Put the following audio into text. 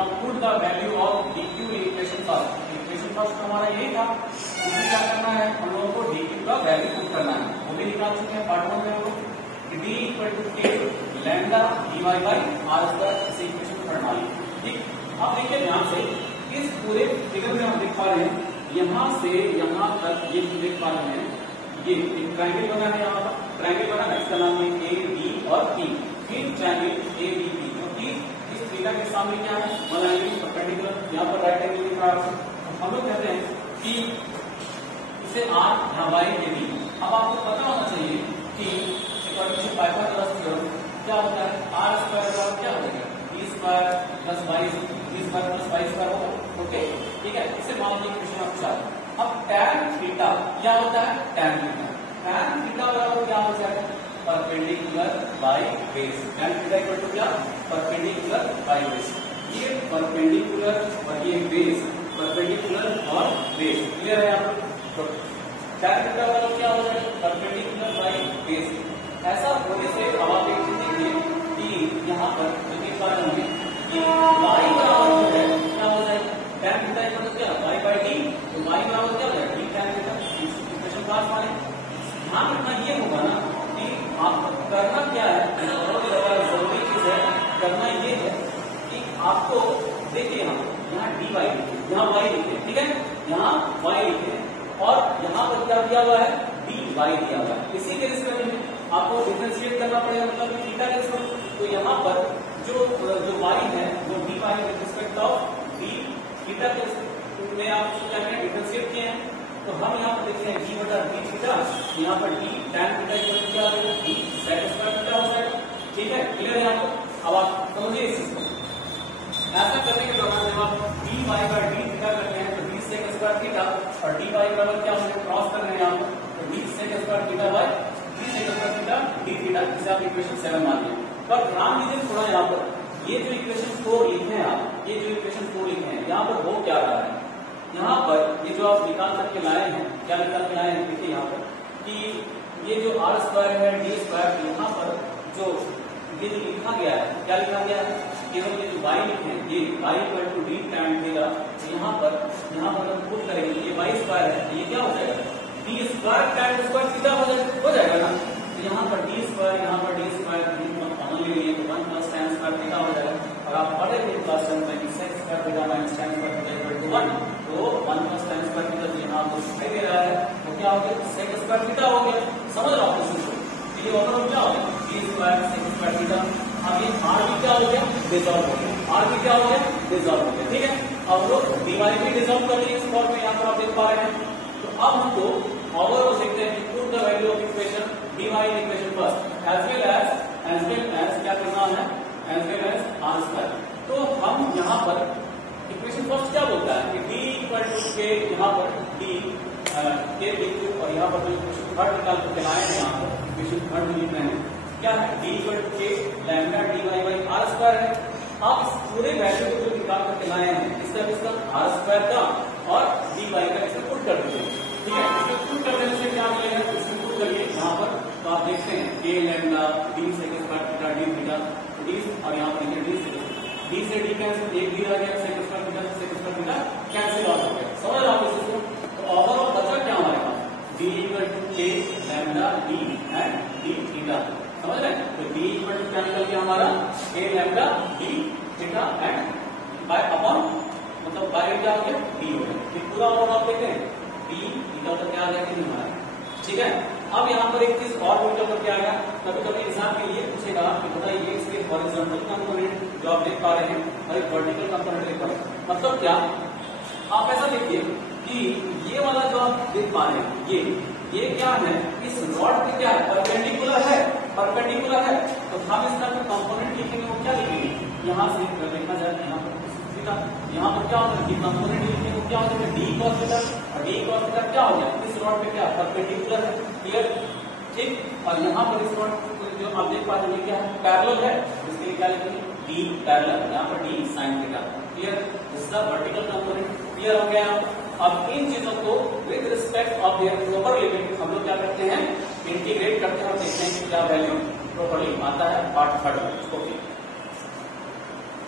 Now put the value of dq in equation first. Equation first हमारा यही था, इसमें क्या करना है, हम लोगों को dq का वैल्यू पुट करना है। वो भी निकाल चुके हैं पार्ट 1 में हम लोग, d equal to k lambda dy by r square, इसे इक्वेशन पढ़ना है। ठीक, अब देखिए ध्यान से, इस पूरे फिगर में हम देख पा रहे हैं यहाँ से यहाँ तक ये देख पा रहे हैं, ये एक ट्रायंगल बना है, यहाँ पर ट्रायंगल बना है, इसका नाम है ए डी और पी। फिर ट्रायंगल ए डी पी, क्योंकि इस थीटा के सामने क्या है, वन एंगल परपेंडिकुलर, यहाँ पर राइट एंगल लिखा है। हम लोग कहते हैं कि इसे आर या वाई के डी। अब आपको पता होना चाहिए कि अकॉर्डिंग टू पाइथागोरस थ्योरम क्या होता है, आर स्क्वायर का क्या हो जाएगा, D square plus Y, D square plus Y square होगा। ओके, ठीक है, इसे मान लीजिए क्वेश्चन नंबर 4। अब tan थीटा क्या होता है, tan थीटा, tan थीटा बराबर क्या हो जाएगा, perpendicular by base. tan theta equal to क्या, परपेंडिकुलर बाय बेस। ये परपेंडिकुलर और ये बेस, परपेंडिकुलर और बेस, क्लियर है आप लोग। तो tan थीटा बराबर क्या हो जाएगा, परपेंडिकुलर बाय बेस। ऐसा होने से अब आप एक चीज देखिए कि यहाँ पर जो देख पा रहे हैं कि y बराबर हो जाएगा, क्या हो जाएगा, tan थीटा इक्वल टू क्या, y बाय d, तो y बराबर क्या हो जाएगा, d tan थीटा। इक्वेशन पास वाले ध्यान रखना ये होगा ना कि आपको करना क्या है, बहुत ज्यादा जरूरी चीज है, करना ये है कि आपको देखिए यहाँ dy लिखे, यहाँ y लिखे, ठीक है, यहाँ y लिखे और यहाँ पर क्या दिया हुआ है, dy दिया हुआ है। इसी के रिस्पेक्ट में आपको डिफरेंशिएट करना पड़ेगा, मतलब थीटा के रिस्पेक्ट। तो यहाँ पर जो y है वो dy with respect of d theta के में आप क्या करें, डिफरेंशिएट किए हैं। तो हम यहाँ पर देखते हैं d बटा d थीटा, यहाँ पर d tan theta equal to क्या हो जाएगा, d sec स्क्वायर थीटा हो जाएगा। ठीक है, क्लियर है आपको। अब आप समझिए इस चीज को, ऐसा करने के दौरान जब आप dy बाय d थीटा करते हैं तो d sec स्क्वायर थीटा और dy बराबर क्या होगा, क्रॉस कर रहे हैं यहाँ पर, तो d sec square theta by d sec square theta d theta, जिसे आप इक्वेशन 7 मान लें। पर ध्यान दीजिए थोड़ा, यहाँ पर ये जो इक्वेशन 4 लिखे हैं आप, ये जो इक्वेशन 4 लिखे हैं, यहाँ पर हो क्या रहा है, यहाँ पर ये जो आप निकाल करके लाए हैं, क्या निकाल के लाए हैं, देखिए यहाँ पर कि ये जो आर स्क्वायर है, डी स्क्वायर, यहाँ पर जो ये जो लिखा गया है, क्या लिखा गया है, केवल ये जो वाई लिखे हैं, ये Y equal to D tan theta, यहाँ पर हम पुट करेंगे, ये वाई स्क्वायर है, ये क्या हो जाएगा, D square tan square theta हो जाएगा ना। तो यहाँ पर डी स्क्वायर, यहाँ पर डी स्क्वायर कॉमन ले लिए तो 1 प्लस टैन स्क्वायर थीटा हो जाएगा। और आप पढ़ेंगे क्लास 7 में कि sec square theta minus tan square theta equal to 1, तो 1 प्लस टैन स्क्वायर थीटा यहाँ आपको दिखाई दे रहा है, तो क्या हो गया, सेक स्क्वायर थीटा हो गया। समझ रहा हूँ इसको, ये ओवरऑल क्या हो गया, D square sec square theta. अब ये आर भी क्या हो गया, डिसॉल्व हो गया, आर भी क्या हो गया, डिसॉल्व हो गया। ठीक है, अब लोग dy भी डिसॉल्व कर लिए इस फॉर्म में, यहाँ पर आप देख पा रहे हैं। तो अब हमको ओवरऑल देखते हैं कि put the value of equation dy in equation first as well as क्या करना है, as well as R square. तो हम यहाँ पर इक्वेशन फर्स्ट क्या बोलता है कि d इक्वल टू k, यहाँ पर d k लिखो और यहाँ पर जो इक्वेशन थर्ड निकाल कर लाए हैं, यहाँ पर इक्वेशन थर्ड लिख रहे हैं, क्या है, d equal to k lambda dy by R square है। आप इस पूरे वैल्यू को जो निकाल करके लाए हैं, इसका आर स्क्वायर का और dy का इसमें पुट कर दीजिए। ठीक है, इसमें पुट कर देने से क्या मिलेगा, इसमें पुट करिए यहाँ पर, तो आप देखते हैं k lambda d sec square theta d theta, d और यहाँ पर देखिए d से d कैंसिल, एक दिया गया sec square theta sec square theta cancel out हो गया। समझ रहा हूँ इसको। तो ओवरऑल बचा क्या हमारे पास, d equal to k lambda d and d theta. समझ रहे हैं, तो d इक्वल टू क्या निकल गया हमारा, k lambda d theta and by upon, मतलब बाय क्या हो गया, d हो गया। ये पूरा ओवरऑल आप देखें d निकल कर क्या आ गया कि नहीं हमारा। ठीक है, अब यहाँ पर एक चीज और निकल कर क्या आएगा, कभी कभी इंसान के लिए पूछेगा कि बताइए इसके हॉरिजॉन्टल कंपोनेंट जो आप देख पा रहे हैं और एक वर्टिकल कंपोनेंट देख पा रहे हैं, मतलब क्या, आप ऐसा देखिए कि ये वाला जो आप देख पा रहे हैं, ये क्या है, इस रॉड पे क्या है, परपेंडिकुलर है, परपेंडिकुलर है। तो हम इसका जो कंपोनेंट लिखेंगे वो क्या लिखेंगे, यहाँ से देखा जाए, यहाँ पर यहाँ पर क्या होता है, कंपोनेंट लिखेंगे वो क्या होता है, डी कॉस थीटा, और डी कॉस थीटा क्या हो गया, इस रॉड पे क्या परपेंडिकुलर है। क्लियर, ठीक। और यहाँ पर इस रॉड जो आप देख पा रहे हैं क्या है, पैरेलल है, इसके लिए क्या लिखेंगे, डी पैरेलल, यहाँ पर D sine theta. Clear, this is the vertical component. Clear हो गया। अब इन चीजों को with respect of their proper limit हम लोग क्या करते हैं, इंटीग्रेट करते हैं और देखते हैं कि क्या वैल्यू प्रॉपर्ली आता है पार्ट थर्ड में। ओके।